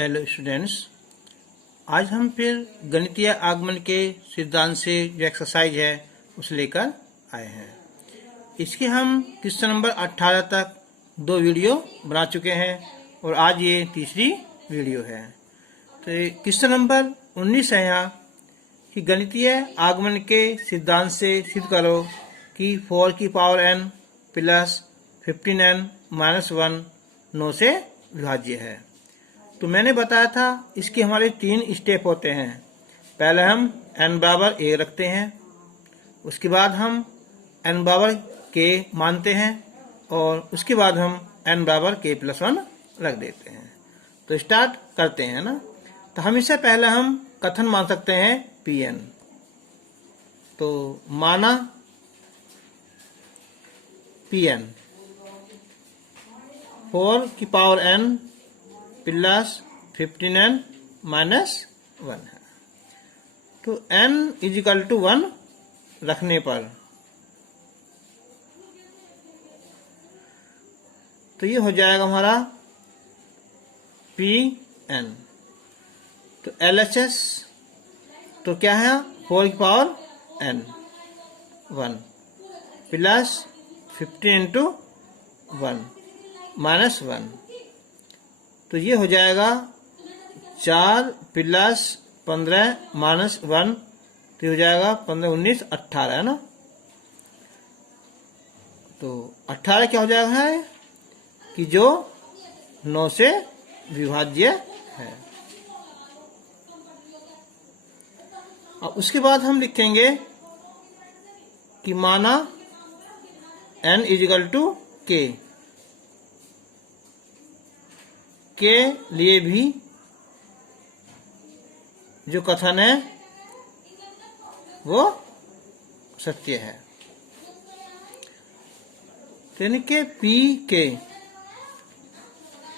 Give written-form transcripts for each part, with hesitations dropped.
Hello students, आज हम फिर गणितीय आगमन के सिद्धांत से जो एक्सरसाइज है उसे लेकर आए हैं। इसके हम क्वेश्चन नंबर 18 तक 2 वीडियो बना चुके हैं और आज ये तीसरी वीडियो है। तो क्वेश्चन नंबर 19 है यहाँ कि गणितीय आगमन के सिद्धांत से सिद्ध करो कि 4 की power n plus 15n minus 1 9 से विभाज्य है। तो मैंने बताया था इसके हमारे 3 स्टेप होते हैं। पहले हम n बराबर a रखते हैं, उसके बाद हम n बराबर k मानते हैं और उसके बाद हम n बराबर k प्लस 1 रख देते हैं। तो स्टार्ट करते हैं ना। तो हम इससे पहले हम कथन मान सकते हैं Pn। तो माना Pn 4 की power n plus 15n minus 1 है। तो n इजिकल टू 1 रखने पर तो ये हो जाएगा हमारा Pn। तो LHS तो क्या है 4 की power n 1 plus 15 into 1 minus 1। तो ये हो जाएगा 4 प्लस 15 माइनस 1। तो हो जाएगा 15 19 18 है ना। तो 18 क्या हो जाएगा है कि जो 9 से विभाज्य है। और उसके बाद हम लिखेंगे कि माना n इजिकल टू k के लिए भी जो कथन है वो सत्य है। यानी कि P के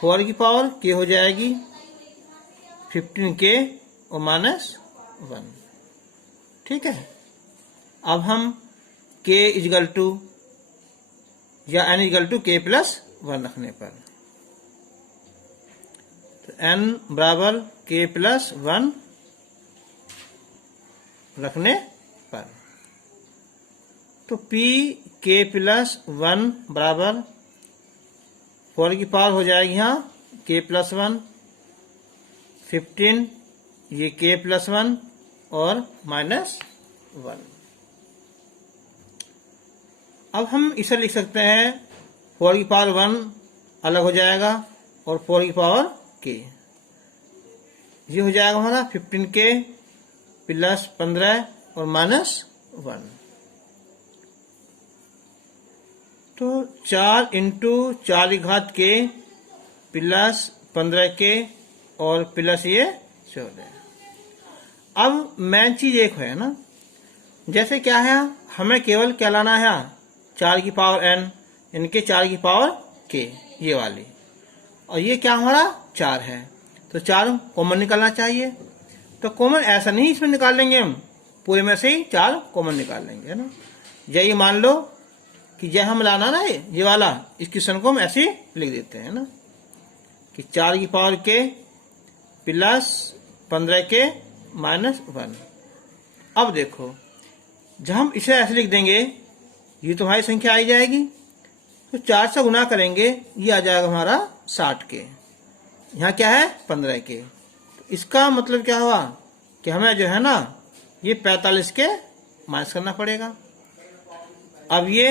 4 की पावर k हो जाएगी 15k और माइनस 1। ठीक है। अब हम k इजिकल टू या n is equal to k plus 1 रखने पर तो n बराबर k प्लस 1 रखने पर तो p k प्लस 1 बराबर 4 की पावर हो जाएगी यहाँ k प्लस 1 15 ये k प्लस 1 और माइनस 1। अब हम इसे लिख सकते हैं 4 की पावर 1 अलग हो जाएगा और 4 की पावर k ये हो जाएगा हमारा 15k प्लस 15 और माइनस 1। तो 4 इंटू 4 की घात k प्लस 15k और प्लस ये 14। अब मेन चीज एक है ना, जैसे क्या है हमें केवल क्या लाना है 4 की पावर n इनके 4 की पावर k ये वाली, और ये क्या हमारा 4 है। तो 4 कॉमन निकालना चाहिए। तो कॉमन ऐसा नहीं इसमें निकाल लेंगे, हम पूरे में से ही 4 कॉमन निकाल लेंगे है ना। यही मान लो कि जय हम लाना ना ये वाला, इस क्वेश्चन को हम ऐसे ही लिख देते हैं ना कि 4 की power k plus 15k minus 1। अब देखो जब हम इसे ऐसे लिख देंगे ये तो हमारी संख्या आई जाएगी। तो 4 से गुना करेंगे ये आ जाएगा हमारा 60k। यहाँ क्या है 15k। तो इसका मतलब क्या हुआ कि हमें जो है ना ये 45k माइनस करना पड़ेगा। अब ये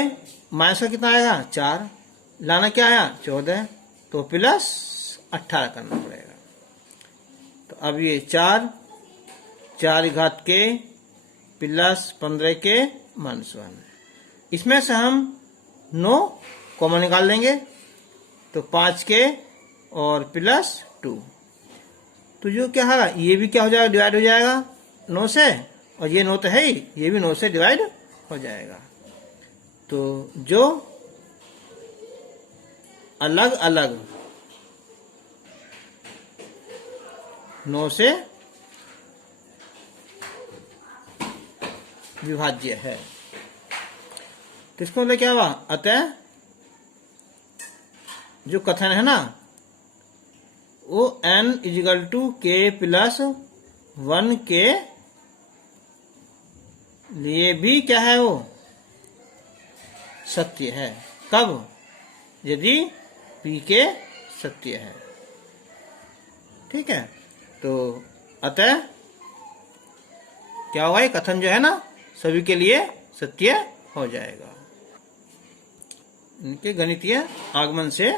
माइनस का कितना आएगा 4, लाना क्या आया 14, तो प्लस 18 करना पड़ेगा। तो अब ये 4 की घात k प्लस 15k माइनस 1। इसमें से हम 9 कॉमन निकाल लेंगे तो 5k और प्लस 2। तो जो क्या है ये भी क्या हो जाएगा डिवाइड हो जाएगा 9 से, और ये 9 तो है ही, ये भी 9 से डिवाइड हो जाएगा। तो जो अलग अलग 9 से विभाज्य है तो इसको मतलब क्या हुआ, अतः जो कथन है ना वो n इजिकल टू के प्लस 1 के लिए भी क्या है, वो सत्य है। कब? यदि p के सत्य है। ठीक है, तो अतः क्या होगा, ये कथन जो है ना सभी के लिए सत्य हो जाएगा। इनके गणितीय आगमन से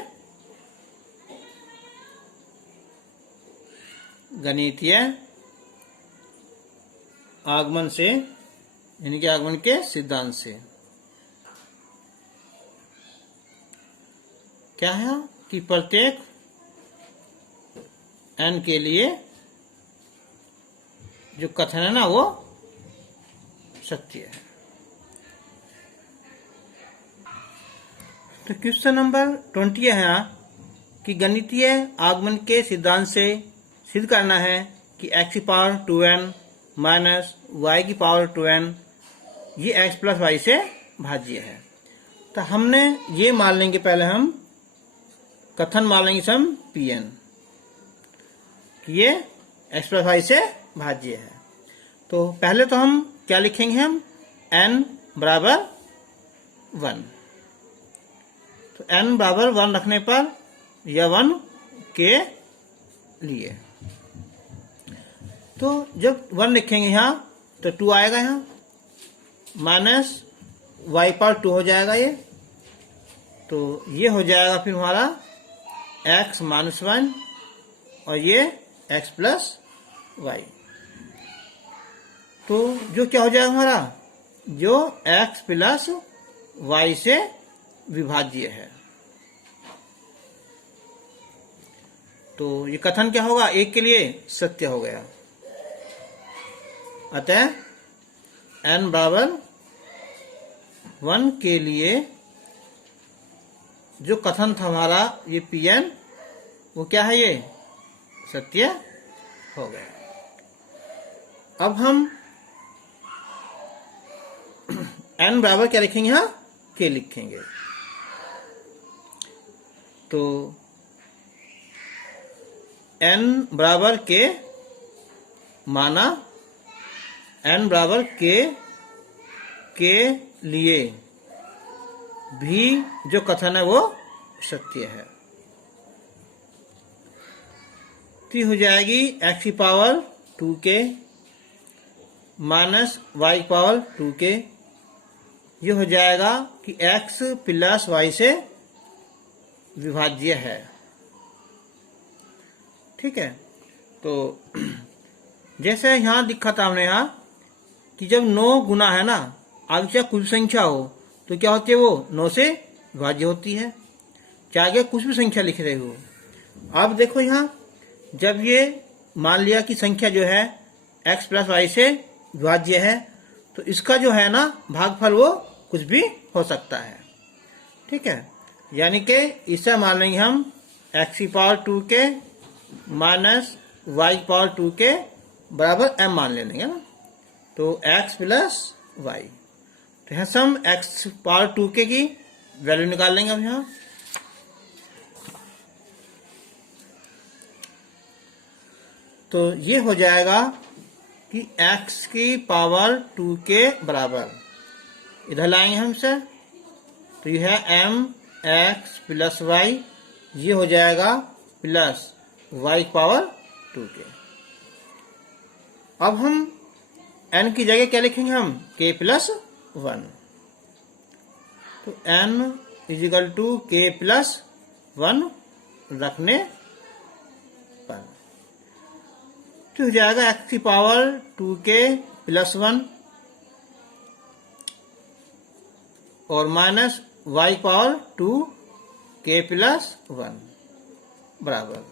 इनके आगमन के सिद्धांत से क्या है कि प्रत्येक n के लिए जो कथन है ना वो सत्य है। तो क्वेश्चन नंबर 20 है यहाँ कि गणितीय आगमन के सिद्धांत से सिद्ध करना है कि x की पावर 2n माइनस y की पावर 2n ये x प्लस वाई से भाज्य है। तो हमने ये मान लेंगे, पहले हम कथन मान लेंगे सम Pn कि ये x प्लस वाई से भाज्य है। तो पहले तो हम क्या लिखेंगे, हम n बराबर 1। तो n बराबर 1 रखने पर यह 1 के लिए, तो जब 1 लिखेंगे यहाँ तो 2 आएगा, यहाँ माइनस y पावर 2 हो जाएगा ये, तो ये हो जाएगा फिर हमारा x माइनस 1 और ये x प्लस वाई। तो जो क्या हो जाएगा हमारा, जो x प्लस वाई से विभाज्य है। तो ये कथन क्या होगा, एक के लिए सत्य हो गया। अतः n बराबर 1 के लिए जो कथन था हमारा ये Pn, वो क्या है, ये सत्य हो गया। अब हम n बराबर क्या लिखेंगे, यहाँ k लिखेंगे। तो n बराबर k माना n बराबर k के लिए भी जो कथन है वो सत्य है। तो हो जाएगी x की पावर 2k माइनस y की पावर 2k। ये हो जाएगा कि x प्लस y से विभाज्य है। ठीक है, तो जैसे यहाँ दिखा था हमने यहाँ कि जब 9 गुना है ना, आगे चाहे कुछ संख्या हो तो क्या होती है, वो 9 से विभाज्य होती है, चाहे आगे कुछ भी संख्या लिख रहे हो। अब देखो यहाँ जब ये मान लिया कि संख्या जो है x प्लस वाई से विभाज्य है, तो इसका जो है ना भागफल वो कुछ भी हो सकता है। ठीक है, यानी कि इसे मान लेंगे हम x की पावर 2k माइनस y की पावर 2k बराबर m मान लेंगे ना, तो x प्लस वाई। तो यहाँ सम x पावर 2k की वैल्यू निकाल लेंगे अब यहाँ। तो ये हो जाएगा कि x की पावर 2k बराबर, इधर लाएंगे हम से, तो यह है m x प्लस वाई, ये हो जाएगा प्लस y पावर 2k। अब हम n की जगह क्या लिखेंगे, हम k प्लस 1। तो n is equal to k plus 1 रखने पर तो हो जाएगा x की पावर 2k प्लस 1 और minus y power 2k plus 1 बराबर।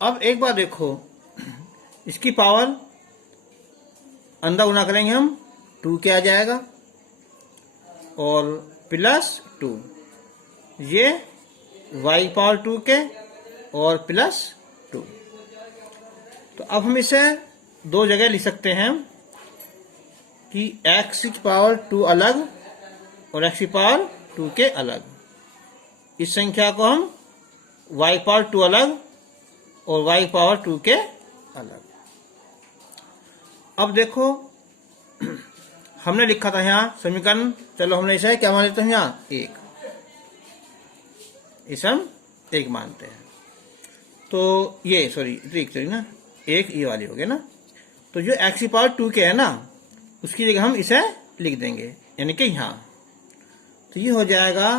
अब एक बार देखो, इसकी पावर अंदर गुना करेंगे हम, 2k आ जाएगा और प्लस 2, ये y पावर 2k और प्लस 2। तो अब हम इसे दो जगह लिख सकते हैं कि x की पावर 2 अलग और x की पावर 2k अलग। इस संख्या को हम y पावर 2 अलग और y पावर 2 के अलग। अब देखो हमने लिखा था यहाँ समीकरण, चलो हमने इसे क्या मान लेते हैं यहाँ 1, इसे हम 1 मानते हैं। तो ये सॉरी ना 1 ये वाली हो गई ना, तो जो x की पावर 2 के है ना उसकी जगह हम इसे लिख देंगे, यानी कि यहाँ। तो ये हो जाएगा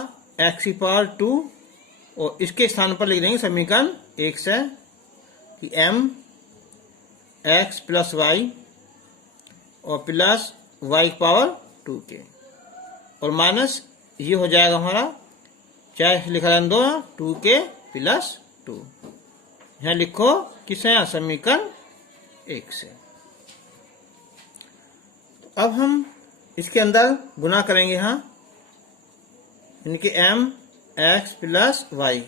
x की पावर 2 और इसके स्थान पर लिख देंगे समीकरण 1 से कि m x प्लस वाई और प्लस y की पावर 2 के और माइनस ये हो जाएगा हमारा, चाहे लिखा रहने दो 2 के प्लस 2, यहाँ लिखो किसे, यहाँ समीकरण 1 से। तो अब हम इसके अंदर गुना करेंगे यहाँ, यानी कि m x plus y,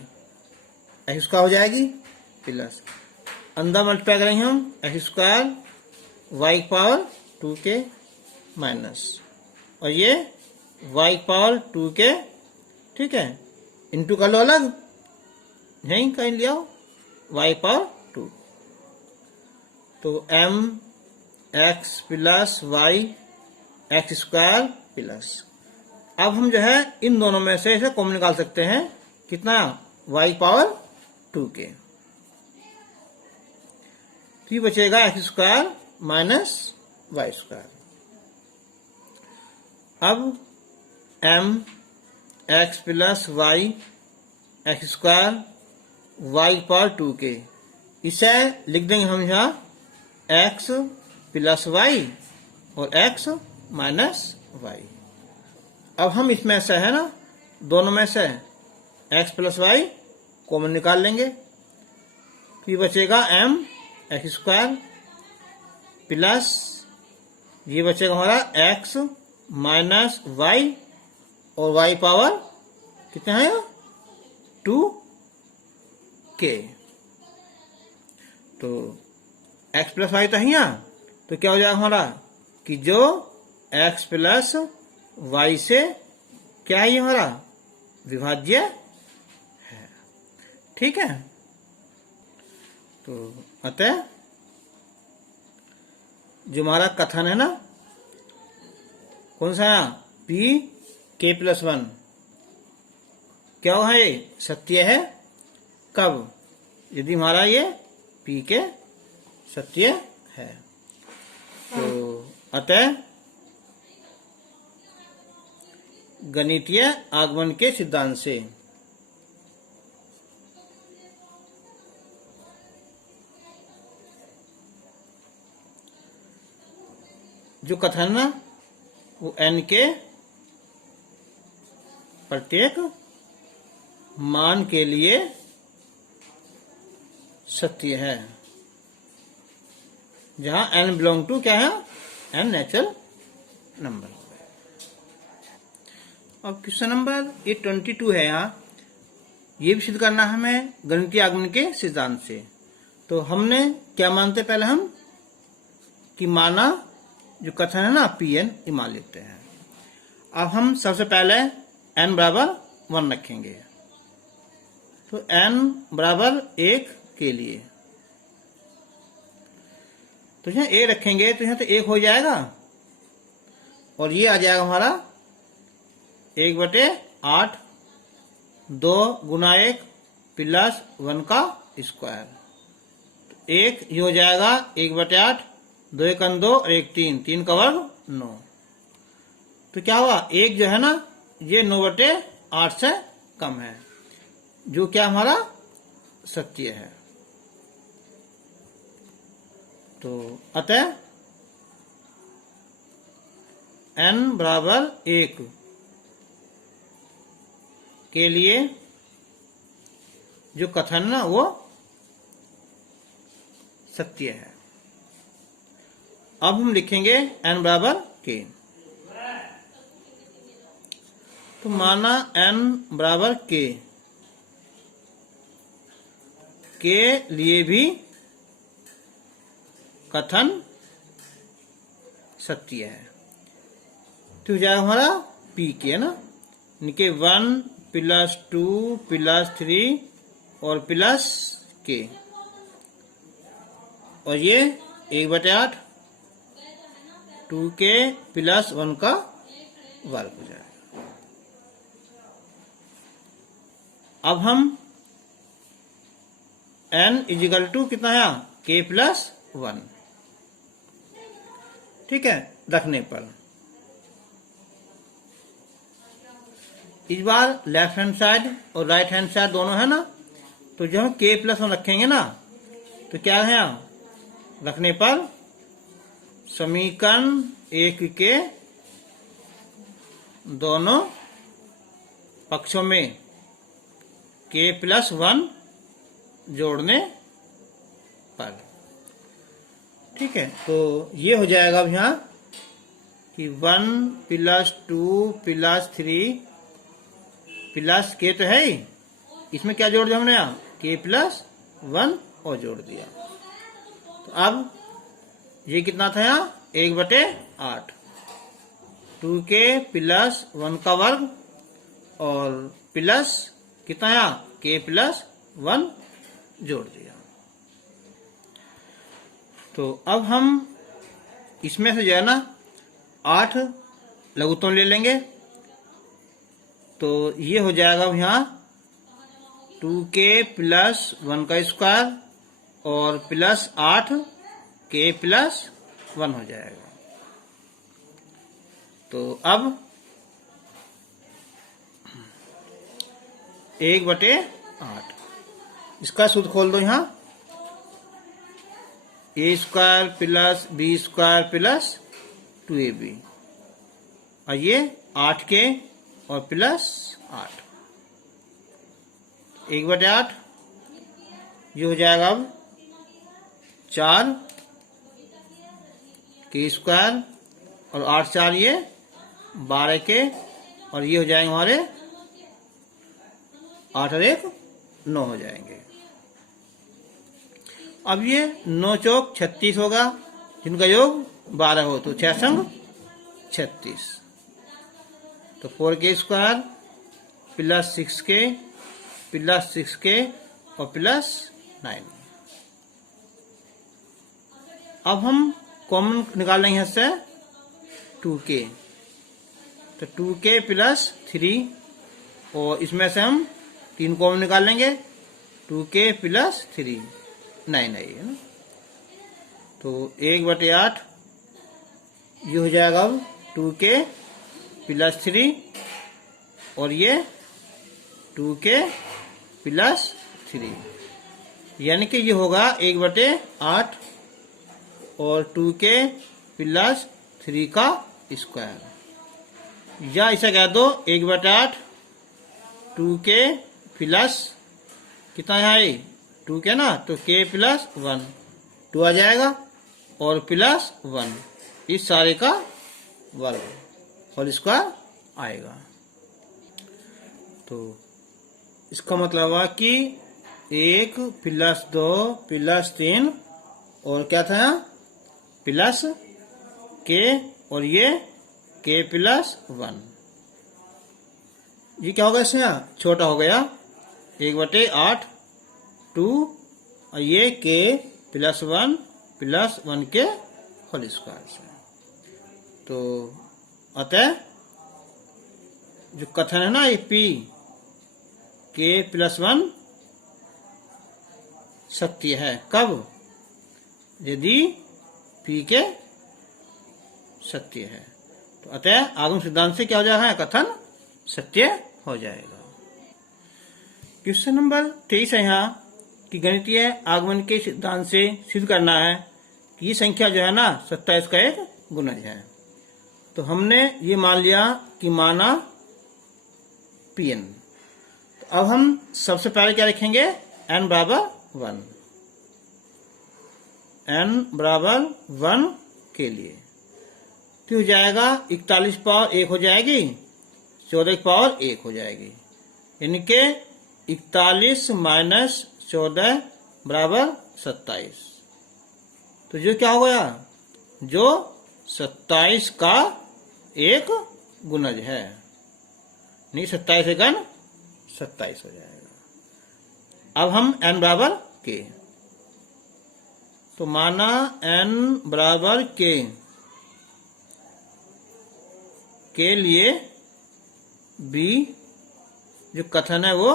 x square हो जाएगी प्लस अंदर मल्टीप्लाई करेंगे हम एक्स स्क्वायर वाई पावर 2 के माइनस और ये y पावर 2 के, ठीक है, इंटू कर लो अलग, यहीं कहीं ले आओ y पावर 2। तो m x plus y x square plus, अब हम जो है इन दोनों में से इसे कॉमन निकाल सकते हैं, कितना, y पावर 2 के, तो ये बचेगा x square minus y square. अब m x plus y x square y power 2 के, इसे लिख देंगे हम यहाँ x प्लस वाई और x माइनस वाई। अब हम इसमें से है ना दोनों में से x प्लस वाई कॉमन निकाल लेंगे, तो ये बचेगा m एक्स स्क्वायर प्लस ये बचेगा हमारा x माइनस वाई और y पावर कितना है 2 के। तो x प्लस वाई तो है यहाँ, तो क्या हो जाएगा हमारा कि जो x प्लस वाई से क्या है ये हमारा विभाज्य है, ठीक है। तो अतः जो हमारा कथन है ना कौन सा है p k प्लस 1, क्या है ये सत्य है, कब, यदि हमारा ये p के सत्य है। तो अतः गणितीय आगमन के सिद्धांत से जो कथन ना वो n के प्रत्येक मान के लिए सत्य है, जहां n बिलोंग टू क्या है, n नेचुरल नंबर। अब क्वेश्चन नंबर ये 22 है, यहाँ ये भी सिद्ध करना है हमें गणितीय आगमन के सिद्धांत से। तो हमने क्या मानते पहले हम कि माना जो कथन है ना Pn ये मान लेते हैं। अब हम सबसे पहले n बराबर 1 रखेंगे, तो n बराबर 1 के लिए तो यहाँ a रखेंगे, तो यहाँ तो 1 हो जाएगा और ये आ जाएगा हमारा 1/8 2 गुना 1 प्लस 1 का स्क्वायर, तो 1 ये हो जाएगा 1/8, 2 1 2 और 1 3, 3 का वर्ग 9। तो क्या हुआ 1 जो है ना ये 9/8 से कम है, जो क्या हमारा सत्य है। तो अतः n बराबर 1 के लिए जो कथन ना वो सत्य है। अब हम लिखेंगे n बराबर k, तो माना n बराबर k के लिए भी कथन सत्य है, तो जाएगा हमारा p के ना, इनके 1 प्लस 2 प्लस 3 और प्लस k, और ये 1/8 2k प्लस 1 का वर्ग हो जाएगा। अब हम n इजिकल टू कितना है k प्लस 1, ठीक है, रखने पर इस बार लेफ्ट हैंड साइड और राइट हैंड साइड दोनों है ना, तो जब हम k प्लस 1 रखेंगे ना तो क्या है रखने पर समीकरण एक के दोनों पक्षों में k प्लस 1 जोड़ने पर, ठीक है। तो ये हो जाएगा अब यहाँ कि 1 प्लस 2 प्लस 3 प्लस k तो है ही, इसमें क्या जोड़ दिया हमने यहाँ k प्लस 1 और जोड़ दिया। तो अब ये कितना था यहाँ 1/8 2k प्लस 1 का वर्ग और प्लस कितना यहाँ k प्लस 1 जोड़ दिया। तो अब हम इसमें से जो है ना 8 लघुत्तम ले लेंगे, तो ये हो जाएगा अब यहाँ 2k प्लस 1 का स्क्वायर और प्लस 8k प्लस 1 हो जाएगा। तो अब 1/8 इसका सूत्र खोल दो यहाँ a square plus b square plus 2ab और ये 8k और प्लस 8 1/8 ये हो जाएगा अब 4k स्क्वायर और 8 4 ये 12k और ये हो जाएंगे हमारे 8 और 1 9 हो जाएंगे। अब ये 9 चौक 36 होगा, जिनका योग 12 हो तो 6 संग 36, तो 4k square plus 6k plus 6k और प्लस 9। अब हम कॉमन निकाल लेंगे यहाँ से 2k, तो 2k प्लस 3 और इसमें से हम 3 कॉमन निकाल लेंगे 2k प्लस 3 9 है ना। तो 1/8 ये हो जाएगा अब 2k प्लस 3 और ये 2k प्लस 3, यानी कि ये होगा 1/8 और 2k प्लस 3 का स्क्वायर, या ऐसा कह दो 1/8 2k प्लस कितना है 2k ना, तो k प्लस 1 2 आ जाएगा और प्लस 1 इस सारे का वर्ग होल स्क्वायर आएगा। तो इसका मतलब हुआ कि 1 प्लस 2 प्लस 3 और क्या था यहाँ प्लस k और ये k प्लस 1, ये क्या होगा इसमें यहाँ छोटा हो गया 1/8 2 और ये k प्लस 1 के होल स्क्वायर से। तो अतः जो कथन है ना ये p k प्लस 1 सत्य है, कब यदि p के सत्य है, तो अतः आगम सिद्धांत से क्या हो जाएगा कथन सत्य हो जाएगा। क्वेश्चन नंबर 23 है यहाँ कि गणितीय आगमन के सिद्धांत से सिद्ध करना है कि ये संख्या जो है ना 27 का एक गुणज है। तो हमने ये मान लिया कि माना Pn। तो अब हम सबसे पहले क्या लिखेंगे n बराबर 1, n बराबर 1 के लिए तो हो जाएगा 41 पावर 1 हो जाएगी, 14 की पावर 1 हो जाएगी, यानी कि 41 माइनस 14 बराबर 27। तो जो क्या हो गया जो 27 का एक गुणज है, नहीं 27 से घन 27 हो जाएगा। अब हम n बराबर k तो माना n बराबर के लिए b जो कथन है वो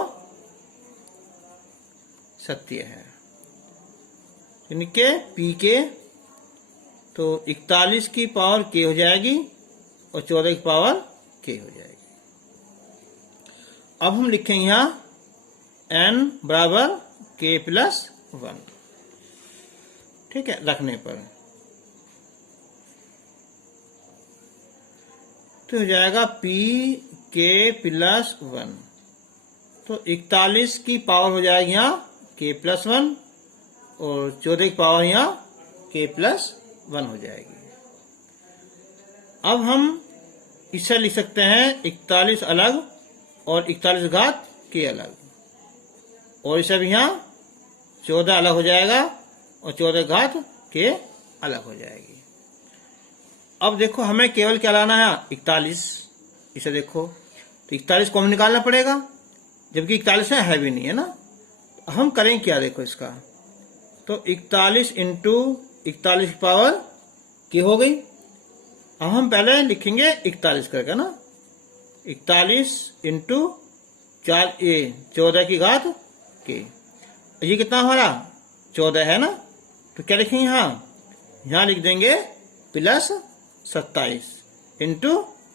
सत्य है, यानी के p के तो 41 की पावर k हो जाएगी और 14 की पावर k हो जाएगी। अब हम लिखेंगे यहाँ n बराबर k प्लस 1, ठीक है, रखने पर तो हो जाएगा p k प्लस 1, तो 41 की पावर हो जाएगी यहाँ k प्लस 1 और 14 की पावर यहाँ k प्लस 1 हो जाएगी। अब हम इसे लिख सकते हैं 41 अलग और 41 घात k अलग, और इसे भी यहाँ 14 अलग हो जाएगा और 14 घात k अलग हो जाएगी। अब देखो हमें केवल क्या लाना है 41, इसे देखो तो 41 को हमें निकालना पड़ेगा, जबकि 41 है भी नहीं है ना। हम करें क्या, देखो इसका तो 41 इंटू 41 की पावर k हो गई। अब हम पहले लिखेंगे 41 करके ना, 41 इंटू 14 की घात k, ये कितना हमारा 14 है ना, तो क्या लिखेंगे यहाँ लिख देंगे प्लस 27 इंटू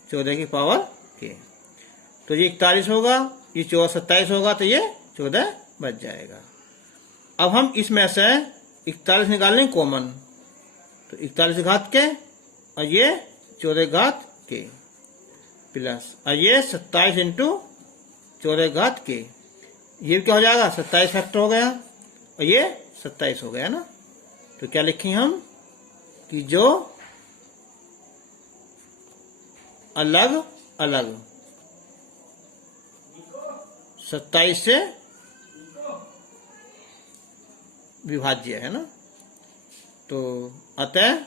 14 की पावर k, तो ये 41 होगा, ये 27 होगा, तो ये 14 बच जाएगा। अब हम इसमें से 41 निकाल लें कॉमन, तो 41 घात के और ये 14 घात के प्लस और ये 27 इंटू 14 घात के, ये क्या हो जाएगा 27 फैक्टर हो गया और ये 27 हो गया ना। तो क्या लिखेंगे हम कि जो अलग अलग 27 से विभाज्य है ना, तो अतः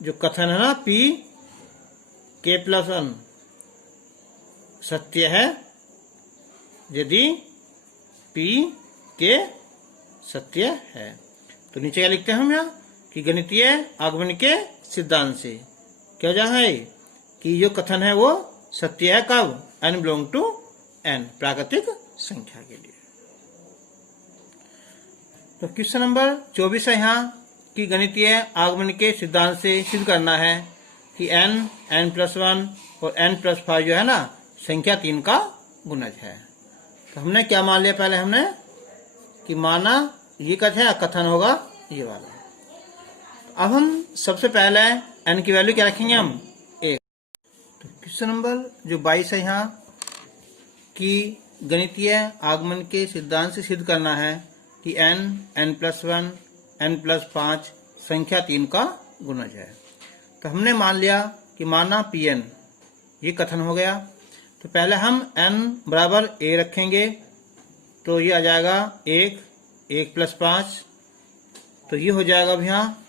जो कथन है ना p k प्लस 1 सत्य है यदि p k सत्य है। तो नीचे क्या लिखते हैं हम यहाँ कि गणितीय आगमन के सिद्धांत से क्या हो जाएगा कि जो कथन है वो सत्य है, कब n बिलोंग टू n प्राकृतिक संख्या के लिए। तो क्वेश्चन नंबर 24 है यहाँ कि गणितीय आगमन के सिद्धांत से सिद्ध करना है कि n, n प्लस 1 और n प्लस 5 जो है ना संख्या 3 का गुणज है। तो हमने क्या मान लिया, पहले हमने कि माना ये कथन होगा ये वाला। अब हम सबसे पहले n की वैल्यू क्या रखेंगे हम 1। तो क्वेश्चन नंबर जो 22 है यहाँ कि गणितीय आगमन के सिद्धांत से सिद्ध करना है कि n, n plus 1, n plus 5 संख्या 3 का गुणज है। तो हमने मान लिया कि माना Pn ये कथन हो गया, तो पहले हम n बराबर a रखेंगे, तो ये आ जाएगा 1 प्लस 5, तो ये हो जाएगा अब यहाँ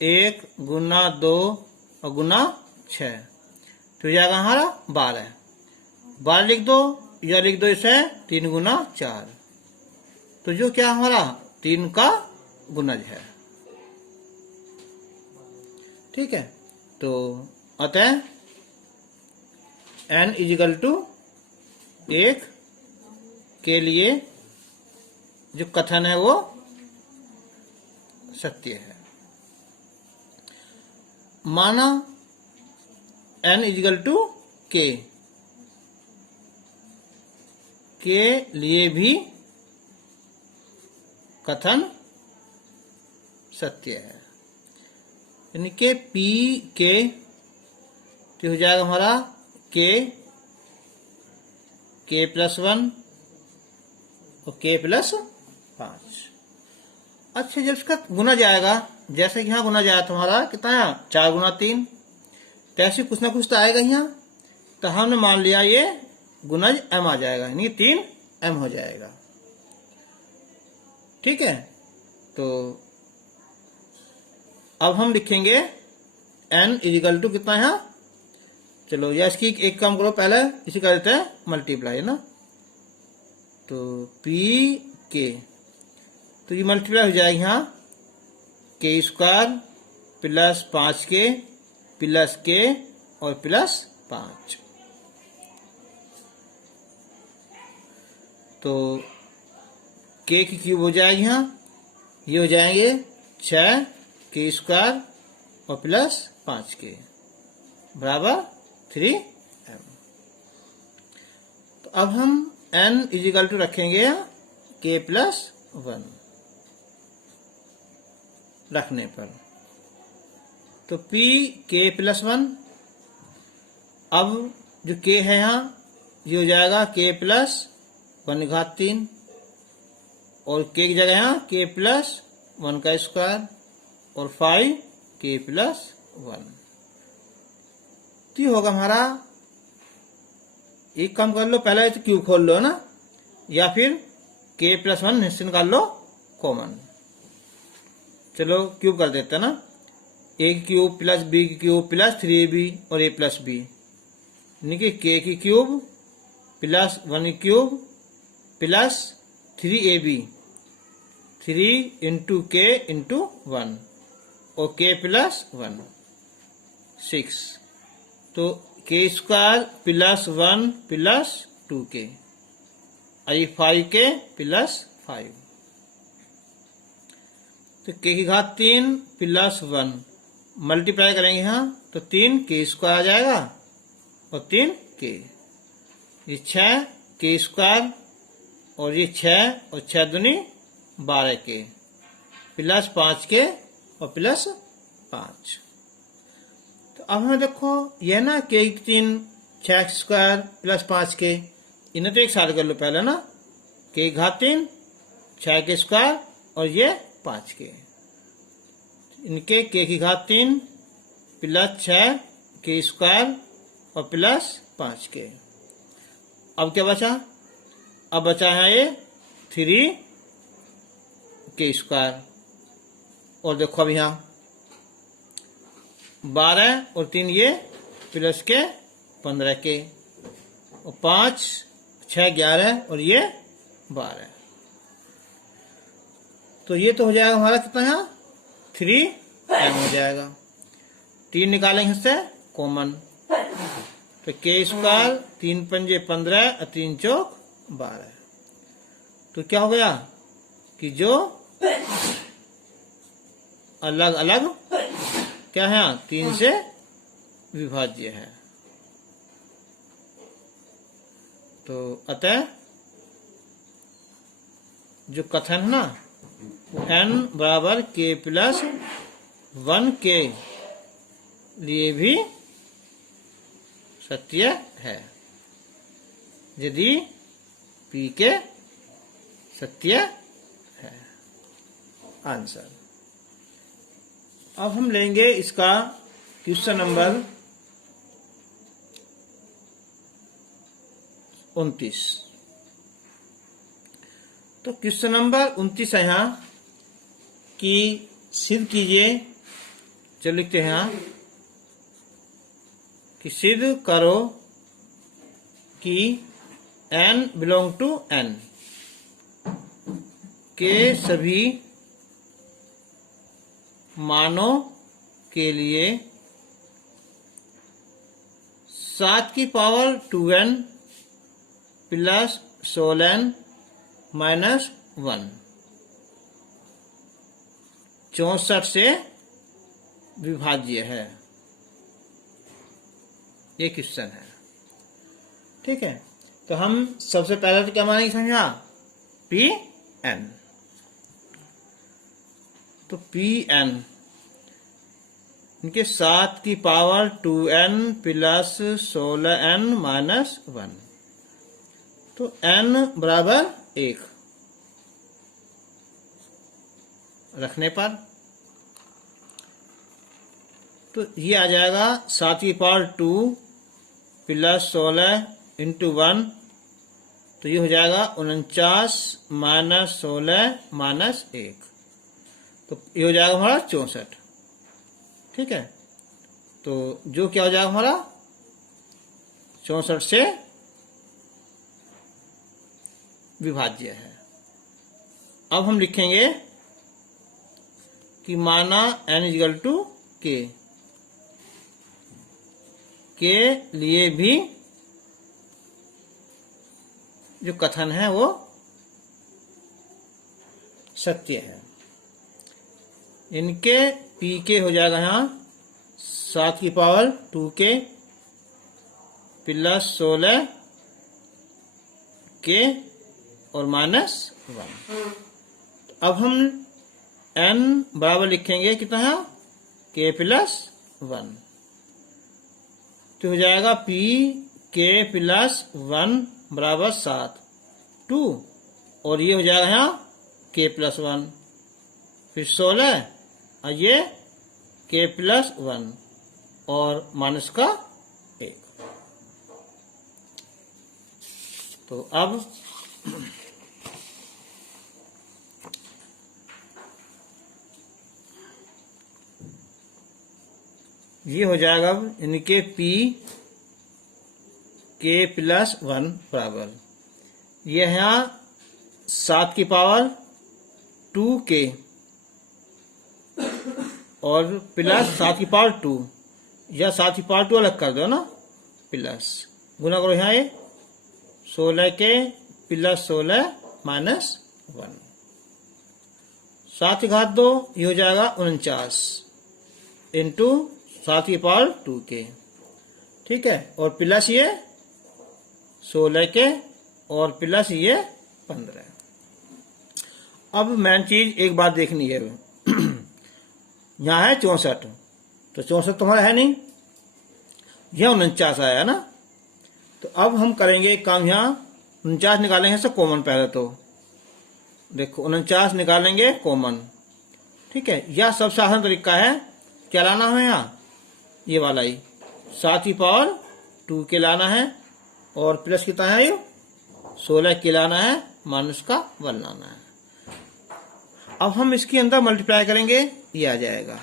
1 गुना 2 और गुना 6, तो ये जाएगा हमारा 12 लिख दो, या लिख दो इसे 3 गुना 4, तो जो क्या हमारा 3 का गुणज है। ठीक है, तो अतः n इजिकल टू 1 के लिए जो कथन है वो सत्य है। माना n इजिकल टू k के लिए भी कथन सत्य है, यानी कि p के तो हो जाएगा हमारा k प्लस 1 और k प्लस 5। अच्छा, जब इसका गुना जाएगा, जैसे कि यहाँ गुना जाए तो हमारा कितना है 4 गुना 3, तो ऐसे कुछ ना कुछ तो आएगा यहाँ, तो हमने मान लिया ये गुणज m आ जाएगा, यानी 3m हो जाएगा। ठीक है, तो अब हम लिखेंगे n इजिकल टू कितना है, चलो या इसकी एक काम करो, पहले इसी कर देते हैं मल्टीप्लाई ना, तो p के तो ये मल्टीप्लाई हो जाएगी यहाँ के square plus 5k plus k और प्लस 5। तो k की क्यूब हो जाएगी, यहाँ ये हो जाएंगे 6k स्क्वायर और प्लस 5k बराबर 3m। तो अब हम n इजिकल टू रखेंगे k प्लस 1 रखने पर, तो p k प्लस 1। अब जो k है यहाँ ये हो जाएगा k प्लस 1/3 और k की जगह यहाँ k प्लस 1 का स्क्वायर और 5k प्लस 1। तो ये होगा हमारा, एक काम कर लो, पहले तो क्यूब खोल लो ना, या फिर k प्लस 1 निश्चित निकाल लो कॉमन। चलो क्यूब कर देते हैं ना, a की क्यूब प्लस b की क्यूब प्लस 3ab और a प्लस b, यानी कि k की क्यूब प्लस 1 की cube plus 3ab, 3 into k into 1 और k प्लस 1 6। तो k square plus 1 plus 2k आई 5k प्लस 5। तो k की घात 3 प्लस 1 मल्टीप्लाई करेंगे यहाँ तो 3k स्क्वायर आ जाएगा और 3k, ये 6k स्क्वायर और ये 6 और 6 दूनी 12k प्लस 5k और प्लस 5। तो अब हमें देखो ये ना k की 3 6 स्क्वायर प्लस 5k, इन्हें तो एक साथ कर लो पहले ना, k की घात 3 6k स्क्वायर और ये 5k, इनके k की घात 3 प्लस 6k स्क्वायर और प्लस 5k। अब क्या बचा, अब बचा है ये 3k स्क्वायर और देखो अब यहाँ 12 और 3 ये प्लस के 15k और 5 6 11 और ये 12। तो ये तो हो जाएगा हमारा कितना है 3m हो जाएगा। 3 निकालेंगे इससे कॉमन, तो k स्क्वायर 3 पंजे 15 और 3 चौक 12। तो क्या हो गया कि जो अलग अलग क्या है 3 से विभाज्य है। तो अतः जो कथन है ना n बराबर k प्लस 1 के लिए भी सत्य है यदि p के सत्य है। आंसर। अब हम लेंगे इसका क्वेश्चन नंबर 29। तो क्वेश्चन नंबर 29 है यहाँ कि सिद्ध कीजिए, चलो लिखते हैं यहाँ कि सिद्ध करो कि n बिलोंग टू n के सभी मानों के लिए 7 की power 2n plus 16n minus 1 64 से विभाज्य है। ये क्वेश्चन है, ठीक है। तो हम सबसे पहले तो क्या मानेंगे समझा, Pn। तो Pn इनके 7 की power 2n plus 16n minus 1, तो n बराबर 1 रखने पर तो ये आ जाएगा 7 की पावर 2 प्लस 16 इंटू 1, तो ये हो जाएगा 49 माइनस 16 माइनस 1, तो ये हो जाएगा हमारा 64, ठीक है। तो जो क्या हो जाएगा हमारा 64 से विभाज्य है। अब हम लिखेंगे कि माना n इजल टू के लिए भी जो कथन है वो सत्य है। इनके पी के हो जाएगा यहाँ 7 की पावर 2 के प्लस 16 के और माइनस 1। अब हम n बराबर लिखेंगे कितना है k प्लस 1, तो हो जाएगा p k प्लस 1 बराबर 7 2, और ये हो जाएगा यहाँ k प्लस 1 फिर 16 और ये k प्लस 1 और माइनस का 1। तो अब ये हो जाएगा अब इनके p k प्लस 1 बराबर ये है यहाँ 7 की पावर 2 k और प्लस 7 की पावर 2, या 7 की पावर 2 अलग कर दो ना, प्लस गुना करो यहाँ ये 16 के प्लस 16 माइनस 1, 7 की घात 2 ये हो जाएगा 49 इंटू 7 की पावर 2 के, ठीक है, और प्लस ये 16 के और प्लस ये 15। अब मेन चीज एक बात देखनी है, यहाँ है 64, तो 64 तुम्हारा है नहीं, यह 49 आया ना। तो अब हम करेंगे एक काम, यहाँ 49 निकालेंगे सब कॉमन। पहले तो देखो 49 निकालेंगे कॉमन, ठीक है। यह सबसे आसान तरीका है, क्या लाना है यहाँ ये वाला ही 7 की पावर 2 के लाना है और प्लस कितना है ये 16 के लाना है, माइनस का 1 लाना है। अब हम इसके अंदर मल्टीप्लाई करेंगे, ये आ जाएगा।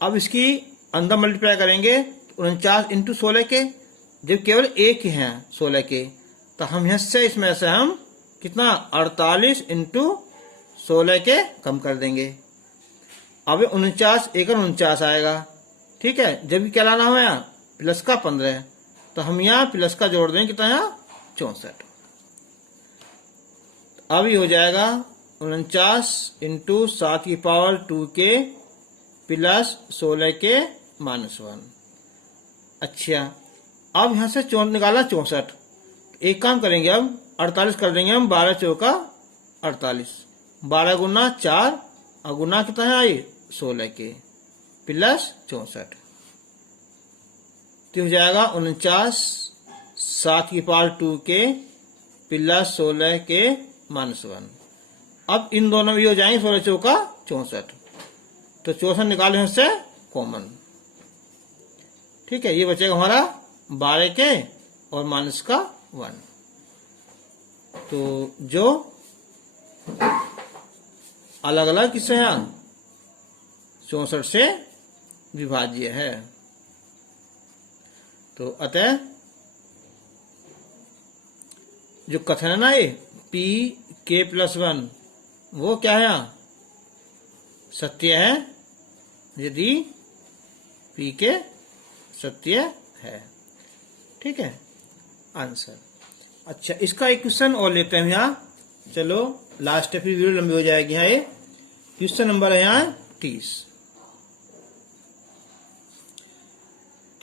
अब इसकी अंदर मल्टीप्लाई करेंगे 49 इंटू 16 के, जब केवल एक ही हैं 16 के, तो हम यहाँ से इसमें से हम कितना 48 इंटू 16 के कम कर देंगे। अब 49 एक 49 आएगा, ठीक है। जब क्या लाना हो यहाँ प्लस का 15, तो हम यहाँ प्लस का जोड़ देंगे कितना यहाँ 64। अब ये हो जाएगा 49 इंटू 7 की पावर 2 के प्लस 16 के माइनस 1। अच्छा, अब यहाँ से निकाला 64। एक काम करेंगे, अब 48 कर देंगे हम, 12 चौका 48, 12 गुना 4 और गुना कितना है ये 16 के प्लस 64, तो हो जाएगा 49 7 की पावर 2 के प्लस 16 के माइनस 1। अब इन दोनों भी हो जाएंगे 16 चौका 64, तो 64 निकाले हैं से कॉमन, ठीक है। ये बचेगा हमारा 12 के और माइनस का 1, तो जो अलग अलग किससे हैं 64 से विभाज्य है। तो अतः जो कथन है ना ये p k प्लस 1 वो क्या है यहाँ सत्य है, यदि p के सत्य है, ठीक है आंसर। अच्छा, इसका एक क्वेश्चन और लेते हैं यहाँ, चलो लास्ट है फिर वीडियो लंबी हो जाएगी। यहाँ ये क्वेश्चन नंबर है यहाँ 30।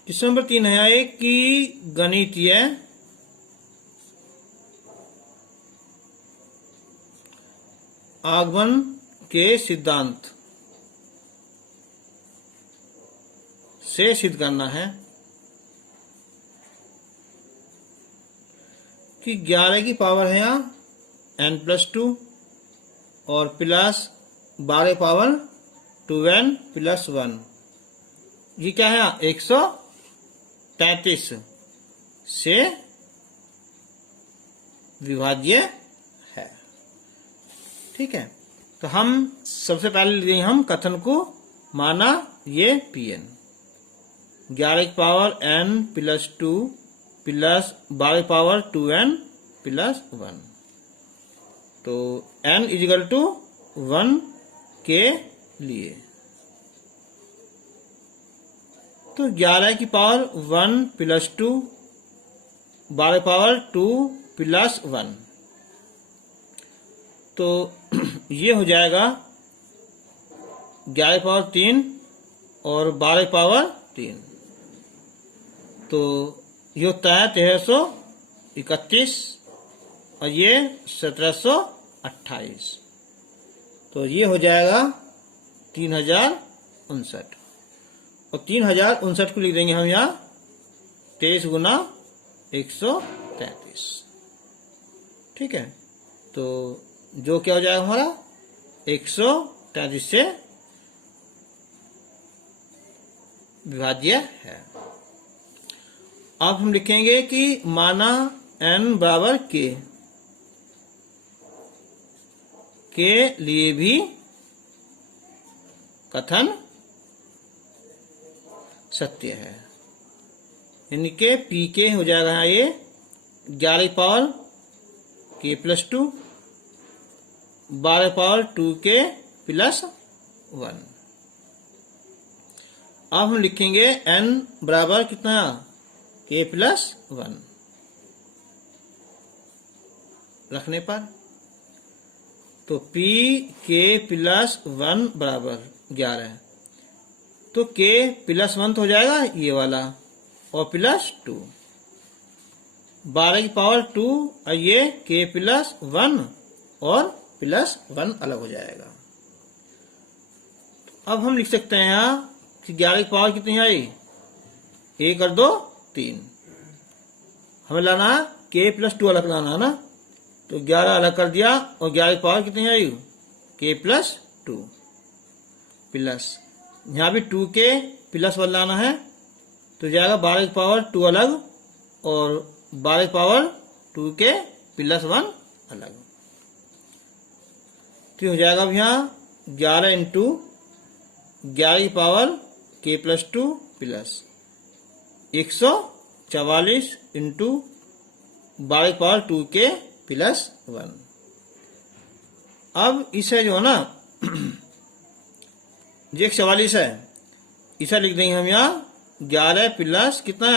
क्वेश्चन नंबर 3 है यहाँ एक कि गणितीय आगमन के सिद्धांत से सिद्ध करना है कि 11 की पावर है यहाँ n+2 और प्लस 12 पावर 2n प्लस 1, ये क्या है 133 से विभाज्य है, ठीक है। तो हम सबसे पहले हम कथन को माना ये Pn 11 की power n+2 plus 12 power 2n plus 1, तो n = 1 के लिए तो 11 की पावर 1 प्लस 2, 12 पावर 2 प्लस 1, तो ये हो जाएगा 11 पावर 3 और 12 पावर 3, तो ये होता है 1331 और ये 1728, तो ये हो जाएगा 3059, और 3059 को लिख देंगे हम यहाँ 23 गुना 133। ठीक है, तो जो क्या हो जाएगा हमारा 133 से विभाज्य है। अब हम लिखेंगे कि माना n बराबर के लिए भी कथन सत्य है, यानी के पी के हो जाएगा ये 11 पावर के प्लस 2, 12 पावर 2 के प्लस 1। अब हम लिखेंगे n बराबर कितना के प्लस 1 रखने पर, तो p के प्लस 1 बराबर 11, तो k प्लस 1 तो हो जाएगा ये वाला और प्लस 2, 12 की पावर 2 और ये k प्लस 1 और प्लस 1 अलग हो जाएगा। अब हम लिख सकते हैं यहाँ कि 11 की पावर कितनी आई, 1 और 2 3, हमें लाना है k प्लस 2 अलग लाना है ना, तो 11 अलग कर दिया और 11 की पावर कितनी आई k प्लस 2 प्लस यहाँ भी 2 के प्लस 1 लाना है, तो जाएगा 12 की पावर 2 अलग और 12 की पावर 2 के प्लस 1 अलग, तो हो जाएगा अब यहाँ 11 इंटू 11 की power k plus 2 plus 144 into 12 की पावर 2 के प्लस 1। अब इसे जो है ना ये 144 है, इसे लिख देंगे हम यहाँ 11 प्लस कितना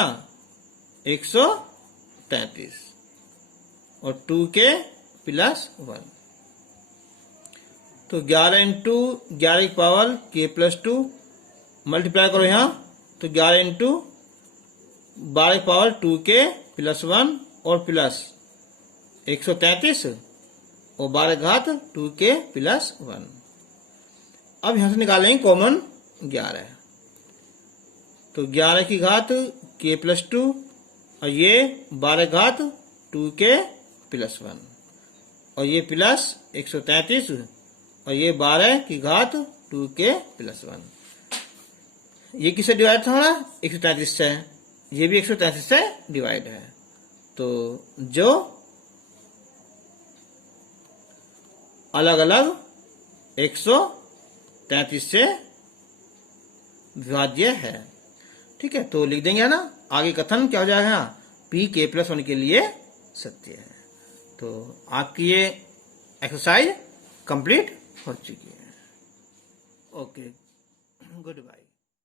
133 और 2 के प्लस 1, तो 11 इंटू 11 की पावर के प्लस 2 मल्टीप्लाई करो यहाँ, तो 11 इंटू 12 की पावर 2 के प्लस 1 और प्लस 133 और 12 घात 2 के प्लस 1। अब यहां से निकालेंगे कॉमन 11, तो 11 की घात के प्लस 2 और ये 12 घात 2 के प्लस 1 और ये प्लस 133 और ये 12 की घात 2 के प्लस 1। ये किससे डिवाइड था हमारा 133 से, ये भी 133 से डिवाइड है, तो जो अलग अलग 133 से विभाज्य है। ठीक है, तो लिख देंगे ना, आगे कथन क्या हो जाएगा, p k प्लस 1 के लिए सत्य है। तो आपकी ये एक्सरसाइज कंप्लीट हो चुकी है। Okay, good bye.